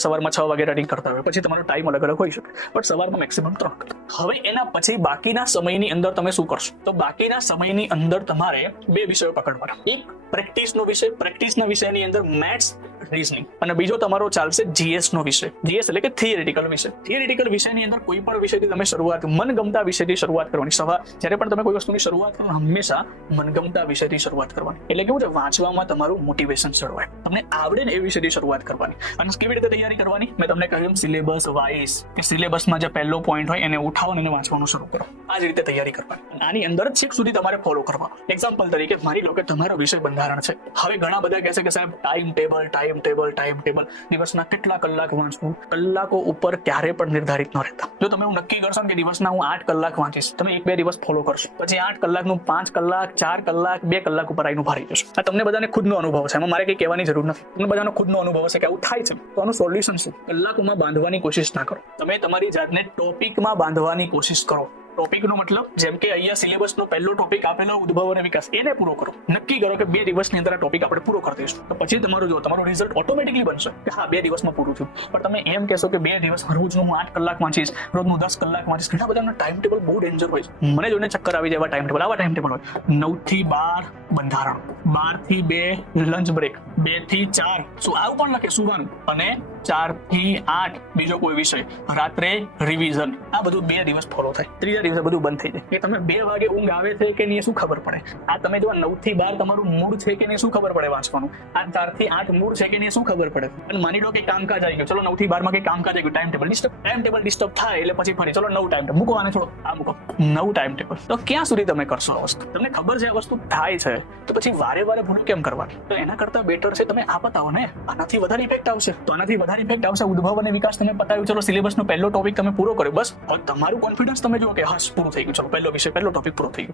સવારમાં છ વાગે રનિંગ કરતા હોય, પછી તમારો ટાઈમ અલગ અલગ હોઈ શકે. બટ સવારમાં મેક્સિમમ ત્રણ. હવે એના પછી બાકીના સમયની અંદર તમે શું કરશો? તો બાકીના સમયની અંદર તમારે બે વિષયો પકડવાના. એક પ્રેક્ટિસનો વિષય પ્રેક્ટિસના વિષયની અંદર મેથ્સ રીઝનિંગ અને બીજો તમારો ચાલશે જીએસ નો વિષય. જીએસ એટલે કે થિયરિટિકલ વિષય. થિયરિટિકલ વિષયની અંદર કોઈ પણ વિષયથી તમે શરૂઆત, મનગમતા વિષયથી શરૂઆત કરવાની. સવા જ્યારે પણ તમે કોઈ વસ્તુની શરૂઆત કરો, હંમેશા મનગમતા વિષયથી શરૂઆત કરવાની. એટલે કેવું છે? વાંચવામાં તમારું મોટિવેશન જળવાય. તમને આવડે ને એ વિષયથી શરૂઆત કરવાની. અને કેવી રીતે તૈયારી કરવાની? મેં તમને કહ્યું સિલેબસ વાઇઝ કે સિલેબસમાં જે પહેલો પોઈન્ટ હોય, એને ઉઠાવો અને વાંચવાનું શરૂ કરો. આ જ રીતે તૈયારી કરવાની. આની અંદર છેક સુધી તમારે ફોલો કરવાનું. એક્ઝામ્પલ તરીકે, માની લો કે તમારો વિષય બંધારણ છે. હવે ઘણા બધા કહે છે કે સાહેબ time table time table time table દિવસના કેટલા કલાક વાંચવું કલાકો ઉપર ક્યારે પણ નિર્ધારિત ન રહેતા. જો તમે હું નક્કી કરશો કે દિવસના હું આઠ કલાક વાંચીશ, તમે એક બે દિવસ ફોલો કરશો. પછી આઠ કલાકનું પાંચ કલાક, ચાર કલાક, બે કલાક ઉપર આવીને ભારી જશો. આ તમને બધાને ખુદનો અનુભવ છે. એમાં મારે કંઈ કહેવાની જરૂર નથી. તમને બધાનો ખુદનો અનુભવ હશે કે આવું થાય છે. તો આનું સોલ્યુશન શું? કલાકોમાં બાંધવાની કોશિશ ના કરો. તમે તમારી જાતને ટોપિકમાં બાંધવાની કોશિશ કરો. ટોપિકનો મતલબ, જેમ કે અહીંયા સિલેબસનો પહેલો ટોપિક આપેલો, ઉદ્ભવ અને વિકાસ, એને પૂરો કરો. નક્કી કરો કે બે દિવસની અંદર આ ટોપિક આપણે પૂરો કરી દઈશું. તો પછી તમારું જો, તમારું રિઝલ્ટ ઓટોમેટિકલી બનશે કે હા, બે દિવસમાં પૂરું થયું. પણ તમે એમ કહેશો કે બે દિવસ રોજનું હું આઠ કલાક વાંચીશ, રોજનું દસ કલાક વાંચીશ, ઘણા બધાના ટાઈમ ટેબલ બહુ ડેન્જર હોય છે. મને જોઈને ચક્કર આવી જાય એવા ટાઈમ ટેબલ આવા ટાઈમ ટેબલ હોય. નવથી બાર બંધારણ બારથી બે લંચ બ્રેક બેથી ચાર, શું આવું પણ લખે, સુવાનું. અને ચારથી આઠ બીજો કોઈ વિષય, રાત્રે રિવિઝન આ બધું બે દિવસ ફોલો થાય. ત્રીજા દિવસે બધું બંધ થઈ જાય. કે તમે બે વાગે ઊંઘ આવે છે કે નહીં શું ખબર પડે? આ તમે જો નવથી બાર તમારું મૂળ છે કે નહીં શું ખબર પડે વાંચવાનું? આ ચારથી આઠ મૂળ છે કે નહીં શું ખબર પડે? અને માની લો કે કામકાજ આવી ગયું. ચલો નવથી બારમાં કઈ કામકાજ આવી ગયું. Time table disturb time table disturb થાય એટલે પછી ફરી ચલો નવ ટાઈમ ટેબલ મૂકો આને થોડો આ મૂકો. નવ ટાઈમ ટેબલ તો ક્યાં સુધી તમે કરશો આ વસ્તુ? તમને ખબર છે આ વસ્તુ થાય છે. તો પછી વારે વારે ભૂલું કેમ કરવાની તો એના કરતા બેટર છે તમે આ પતાવો ને. આનાથી વધારે ઇફેક્ટ આવશે. તો આનાથી વધારે ઇફેક્ટ આવશે. ઉદ્ભવ અને વિકાસ તમે પતાવ્યું. ચલો સિલેબસનો પહેલો ટોપિક તમે પૂરો કર્યો. બસ. તમારું કોન્ફિડન્સ તમે જુઓ કે હા પૂરું થઈ ગયું ચલો પહેલો વિષય પહેલો ટોપિક પૂરો થઈ